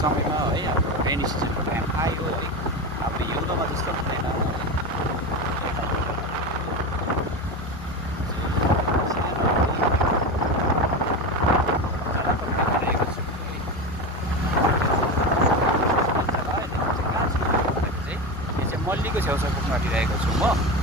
समयमा है अब रेनी सिजनको टाइम आयो है अब हिउँदोमा जस्तो हुँदैन मल्लीको छेउछाउ पुग्न आँटिरहेको छु म